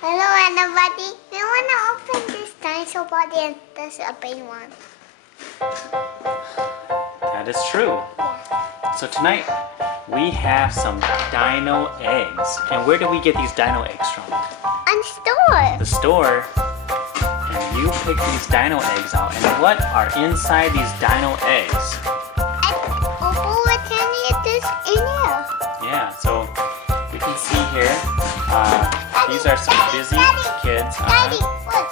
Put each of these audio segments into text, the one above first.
Hello, everybody. I want to open this dinosaur body and this a big one. That is true. Yeah. So tonight we have some dino eggs. And where do we get these dino eggs from? On store. The store. And you pick these dino eggs out. And what are inside these dino eggs? And Opal, what can you this in here? Yeah, so you can see here, these are some busy kids. Daddy, look.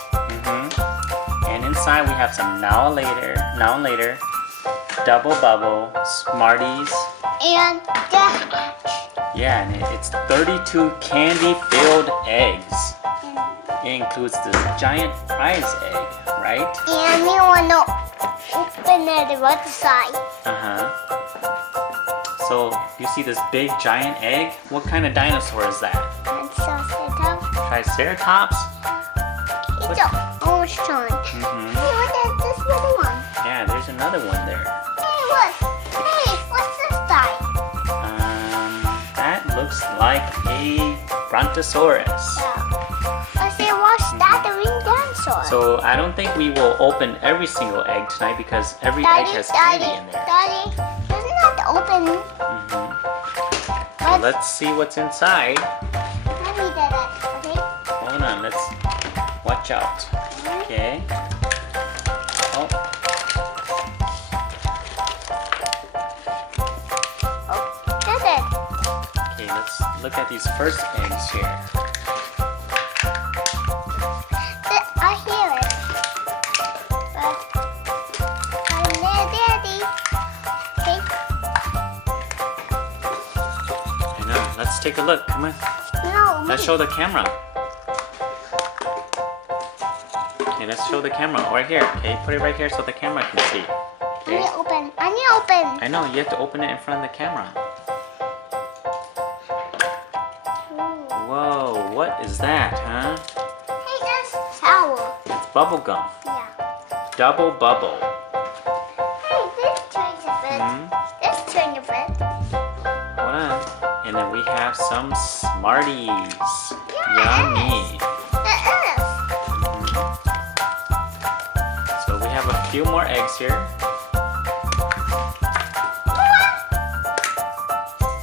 And inside we have some now and later, Double Bubble, Smarties. And that. Yeah, and it's 32 candy-filled eggs. It includes this giant prize egg, right? And you want to open it the other side. So you see this big giant egg? What kind of dinosaur is that? And so sit up. Triceratops? It's an orange one. Hey, what is this little one? Yeah, there's another one there. Hey, look. Hey, what's this side? That looks like a Brontosaurus. Let's see, what's that? The ring dinosaur. So I don't think we will open every single egg tonight because every egg has candy in there. Daddy, doesn't have to open. So let's see what's inside. Daddy did it, okay? Hold on, let's watch out. Okay. Oh, Did it. okay, let's look at these first eggs here. I hear it. But I'm there, Daddy. Okay. I know, let's take a look. Come on. No, Let's show the camera. Okay, let's show the camera right here. Okay, put it right here so the camera can see. I Okay. need to open. I need to open. I know, you have to open it in front of the camera. Whoa, what is that, huh? Hey, that's sour. It's bubble gum. Yeah. Double Bubble. Hey, this turns a bit. This turns a bit. Hold on. And then we have some Smarties. Yes. Yummy. It is. So we have a few more eggs here.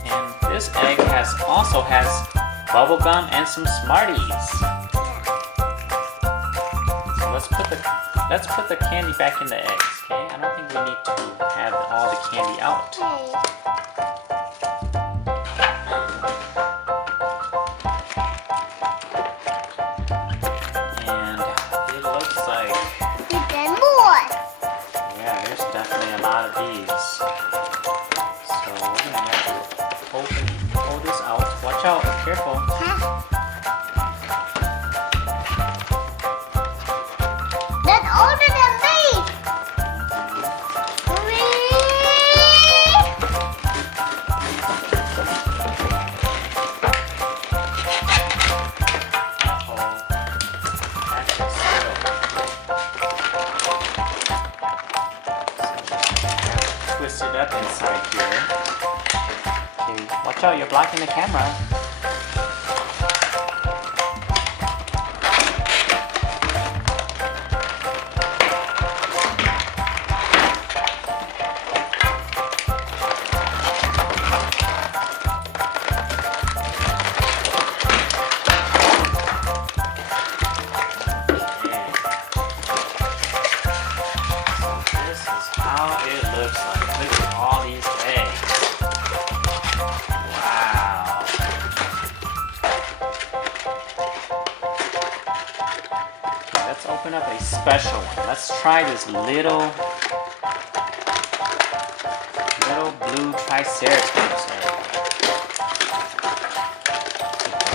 And this egg also has bubble gum and some Smarties. So let's put the candy back in the eggs, okay? I don't think we need to have all the candy out. Hey. And it looks like, We did more. yeah, there's definitely a lot of these. So we're gonna have to pull this out. Watch out, careful. Huh? That's older than me. That's just so twist it up inside here. Okay, watch out, you're blocking the camera. This is how it looks like. Look at all these eggs. Wow. Okay, let's open up a special one. Let's try this little blue Triceratops egg.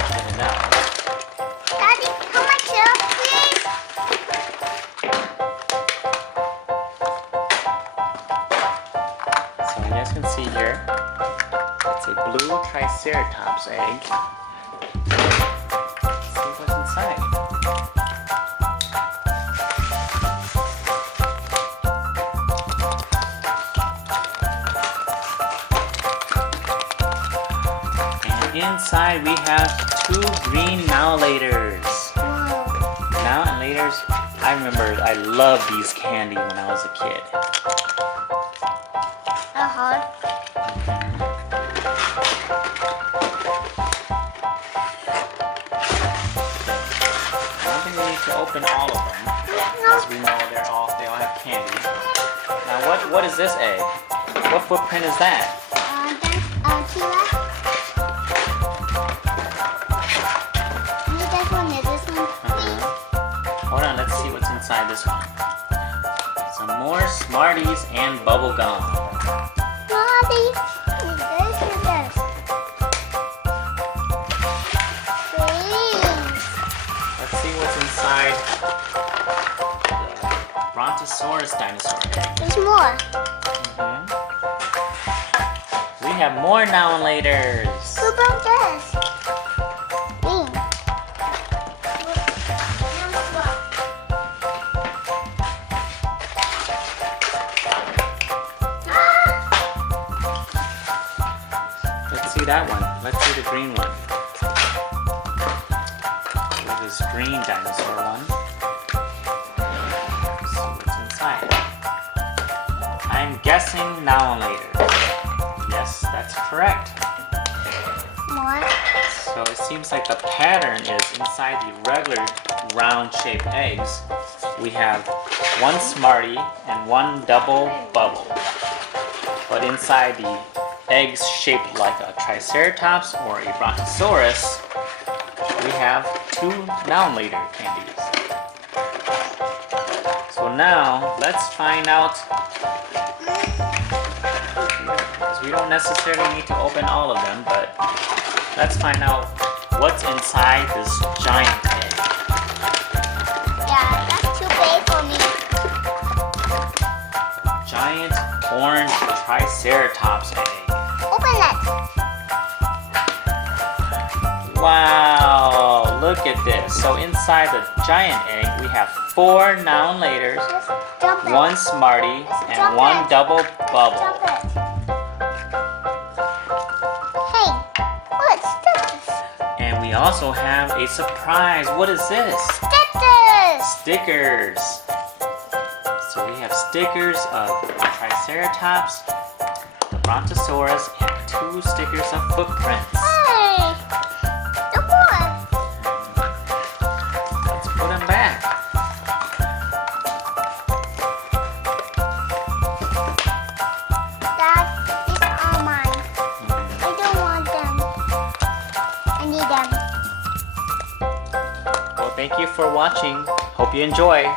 Get it out. Daddy, how much milk, please? So you guys can see here, it's a blue Triceratops egg. Let's see what's inside. And inside we have two green Maulators. I loved these candy when I was a kid. I don't think we need to open all of them, because we know they all have candy. Now what is this egg? What footprint is that? T-Rex. This one is this one. Hold on, let's see what's inside this one. Some more Smarties and bubble gum. Smarties. This is this. Please. Let's see what's inside the Brontosaurus dinosaur egg. There's more. We have more now and laters. What about this? Green. Let's see that one. Let's see the green one. Look at this green dinosaur one. Let's see what's inside. I'm guessing now and later. Yes, that's correct. More. So it seems like the pattern is inside the regular round-shaped eggs. We have one Smartie and one double bubble. But inside the eggs shaped like a Triceratops or a Brontosaurus, we have two now-and-later candies. So now, let's find out, because we don't necessarily need to open all of them, but let's find out what's inside this giant egg. Yeah, that's too big for me. Giant orange Triceratops egg. Open it. Wow, look at this. So inside the giant egg, we have 4 now-and-laters, Just jump it. 1 Smartie, and 1 double bubble. Jump it. Hey, what's this? And we also have a surprise. What is this? Stickers. Stickers. So we have stickers of the Triceratops, the Brontosaurus, and 2 stickers of footprints. Hey, the one. Let's put them back. Dad, these are mine. I don't want them. I need them. Well, thank you for watching. Hope you enjoy.